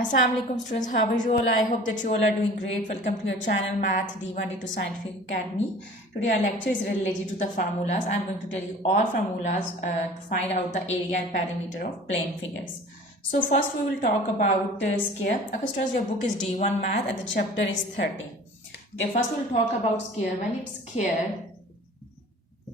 Assalamu alaikum students, how are you all? I hope that you all are doing great. Welcome to your channel Math D1 to Scientific Academy. Today our lecture is related to the formulas. I am going to tell you all formulas to find out the area and perimeter of plane figures. So first we will talk about square. Okay students, your book is D1 Math and the chapter is 30. Okay, first we will talk about square. When it's square,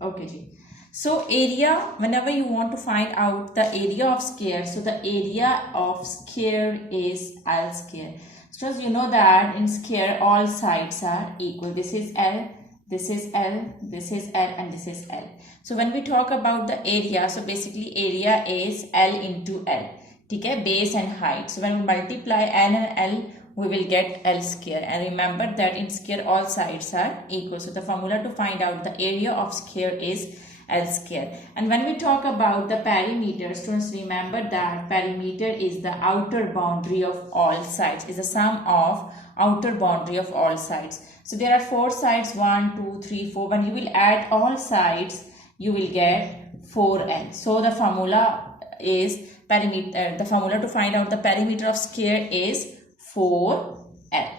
okay ji. So area, whenever you want to find out the area of square, so the area of square is L square. So you know that in square all sides are equal. This is L, this is L, this is L and this is L. So when we talk about the area, so basically area is L into L. Okay, base and height. So when we multiply N and L, we will get L square. And remember that in square all sides are equal. So the formula to find out the area of square is L square. And when we talk about the perimeter, students remember that perimeter is the outer boundary of all sides, is the sum of outer boundary of all sides. So there are four sides, 1, 2, 3, 4. When you will add all sides, you will get 4L. So the formula is perimeter. The formula to find out the perimeter of square is 4L.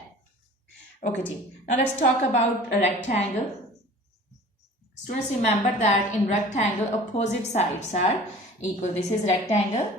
Okay, now let's talk about a rectangle. Students remember that in rectangle opposite sides are equal. This is rectangle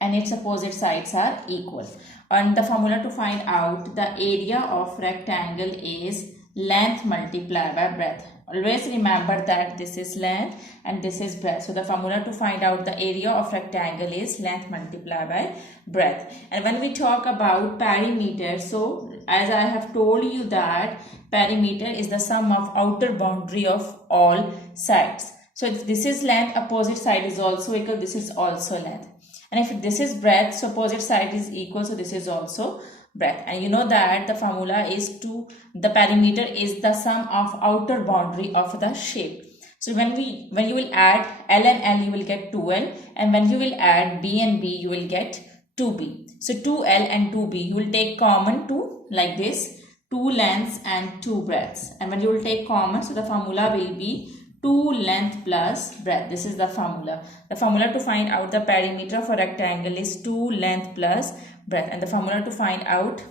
and its opposite sides are equal. And the formula to find out the area of rectangle is length multiplied by breadth. Always remember that this is length and this is breadth. So the formula to find out the area of rectangle is length multiplied by breadth. And when we talk about perimeter, so as I have told you that perimeter is the sum of outer boundary of all sides. So if this is length, opposite side is also equal, this is also length. And if this is breadth, so opposite side is equal, so this is also breadth. And you know that the formula is the perimeter is the sum of outer boundary of the shape. So when you will add L and L, you will get 2L, and when you will add B and B, you will get 2B. So 2L and 2B, you will take common 2 like this, 2 lengths and 2 breadths. And when you will take common, so the formula will be 2 length plus breadth. This is the formula. The formula to find out the perimeter of a rectangle is 2 length plus breadth. And the formula to find out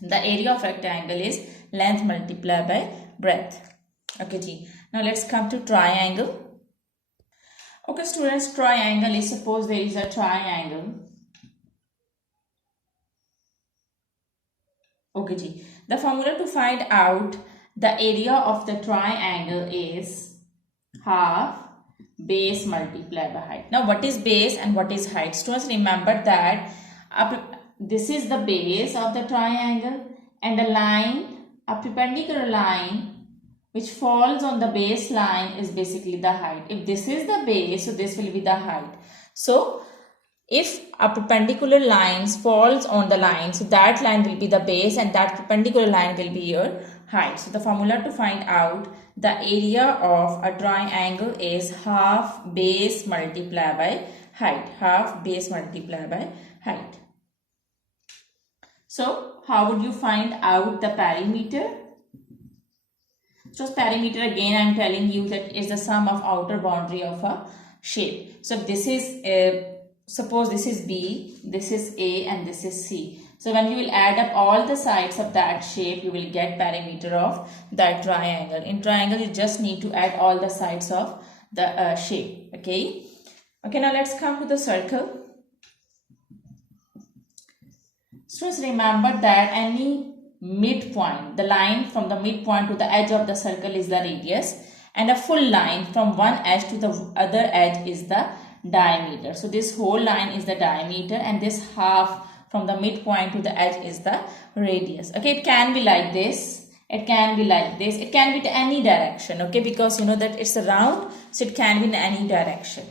the area of rectangle is length multiplied by breadth. Okay, ji. Now let's come to triangle. Okay, students, triangle is, suppose there is a triangle. Okay, ji. The formula to find out the area of the triangle is half base multiplied by height. Now what is base and what is height? Students remember that this is the base of the triangle and a line, a perpendicular line which falls on the base line is basically the height. If this is the base, so this will be the height. So if a perpendicular line falls on the line, so that line will be the base and that perpendicular line will be your height. So the formula to find out the area of a triangle is half base multiplied by height. Half base multiplied by height. So how would you find out the perimeter? So perimeter, again I am telling you that is the sum of outer boundary of a shape. So this is suppose this is B, this is A and this is C. So when you will add up all the sides of that shape, you will get perimeter of that triangle. In triangle, you just need to add all the sides of the shape. Okay. Okay, now let's come to the circle. Students remember that any midpoint, the line from the midpoint to the edge of the circle is the radius, and a full line from one edge to the other edge is the diameter. So this whole line is the diameter and this half from the midpoint to the edge is the radius. Okay, it can be like this, it can be like this, it can be to any direction. Okay, because you know that it's a round, so it can be in any direction.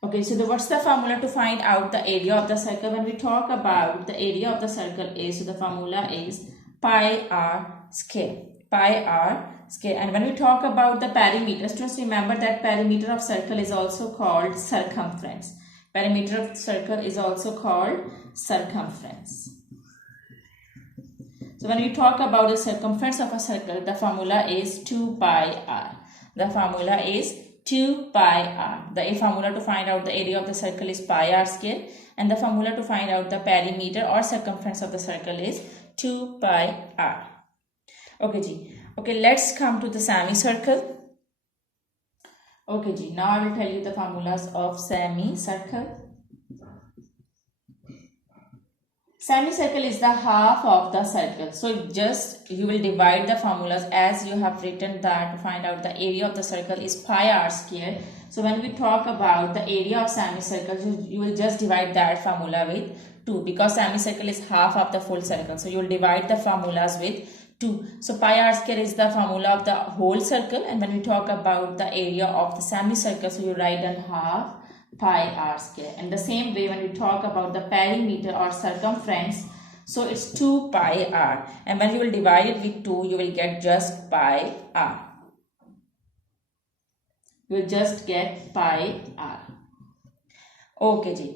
Okay, so what's the formula to find out the area of the circle? When we talk about the area of the circle is, so the formula is pi r square. Pi r square. And when we talk about the perimeter, students remember that perimeter of circle is also called circumference. Perimeter of circle is also called circumference. So when we talk about the circumference of a circle, the formula is 2 pi r. The formula is 2 pi r. The formula to find out the area of the circle is pi r square. and the formula to find out the perimeter or circumference of the circle is 2 pi r. Okay ji. Okay, let's come to the semicircle. Okay ji, now I will tell you the formulas of semicircle. Semicircle is the half of the circle. So just you will divide the formulas as you have written that to find out the area of the circle is pi r square. So when we talk about the area of semicircle, you will just divide that formula with 2 because semicircle is half of the full circle. So you will divide the formulas with 2. So pi r square is the formula of the whole circle, and when we talk about the area of the semicircle, so you write down half pi r square. And the same way when we talk about the perimeter or circumference, so it's 2 pi r, and when you will divide it with 2, you will get just pi r. You will just get pi r. Okay ji.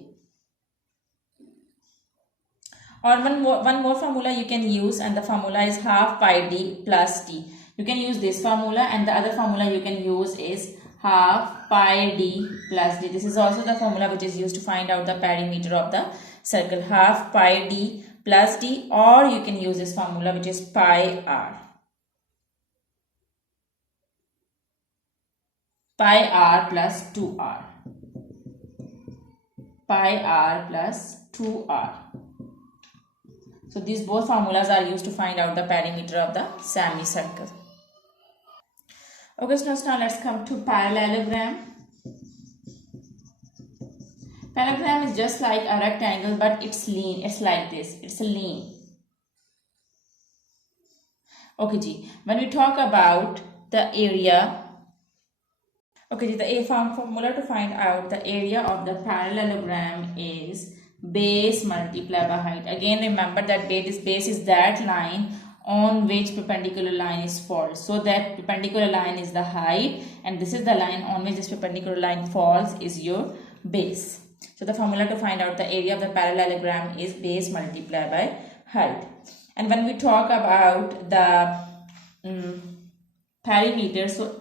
Or one more formula you can use, and the formula is half pi d plus t. You can use this formula, and the other formula you can use is half pi d plus d. This is also the formula which is used to find out the perimeter of the circle, half pi d plus d, or you can use this formula which is pi r. Pi r plus 2r. Pi r plus 2r. So these both formulas are used to find out the perimeter of the semicircle. Okay, so now let's come to parallelogram. Parallelogram is just like a rectangle, but it's lean. It's like this. It's a lean. Okay, ji. When we talk about the area, okay, ji, the formula to find out the area of the parallelogram is base multiplied by height. Again, remember that base is that line on which perpendicular line is falls. So that perpendicular line is the height, and this is the line on which this perpendicular line falls is your base. So the formula to find out the area of the parallelogram is base multiplied by height. And when we talk about the perimeter, so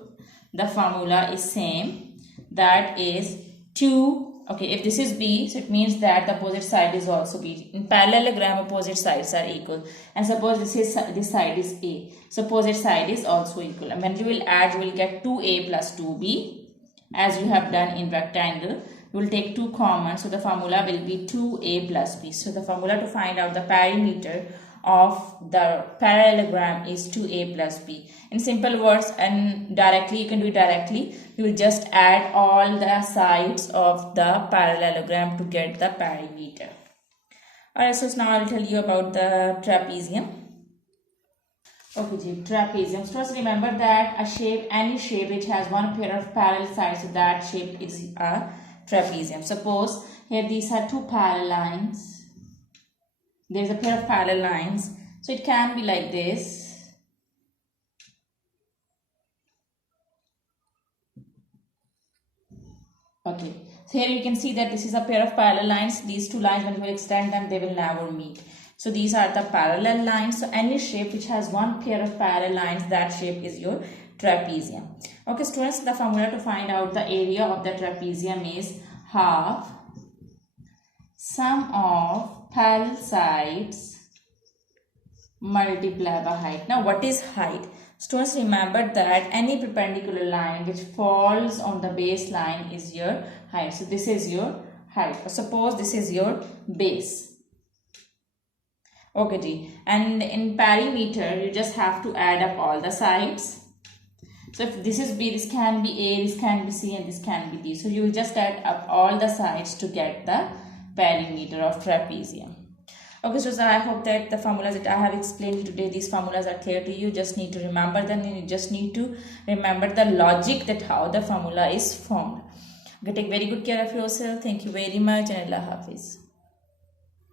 the formula is same, that is 2. Okay, if this is B, so it means that the opposite side is also B. In parallelogram, opposite sides are equal. And suppose this side is A. So opposite side is also equal. And when you will add, you will get 2A plus 2B. As you have done in rectangle, you will take 2 common. So the formula will be 2A plus B. So the formula to find out the perimeter of the parallelogram is 2A plus B. In simple words, and directly, you can do it directly. You will just add all the sides of the parallelogram to get the perimeter. Alright, so now I will tell you about the trapezium. Okay, trapezium. So just remember that any shape which has one pair of parallel sides, so that shape is a trapezium. Suppose here these are 2 parallel lines. There is a pair of parallel lines. So it can be like this. Okay, so here you can see that this is a pair of parallel lines. These 2 lines, when you will extend them, they will never meet. So these are the parallel lines. So any shape which has one pair of parallel lines, that shape is your trapezium. Okay, students, the formula to find out the area of the trapezium is half sum of parallel sides multiplied by height. Now, what is height? Students, remember that any perpendicular line which falls on the baseline is your height. So this is your height. Suppose this is your base. Okay, ji. And in perimeter, you just have to add up all the sides. So if this is B, this can be A, this can be C, and this can be D. So you will just add up all the sides to get the perimeter of trapezium. Okay, so I hope that the formulas that I have explained today, these formulas are clear to you. You just need to remember them, and you just need to remember the logic that how the formula is formed. Okay, take very good care of yourself. Thank you very much, and Allah Hafiz.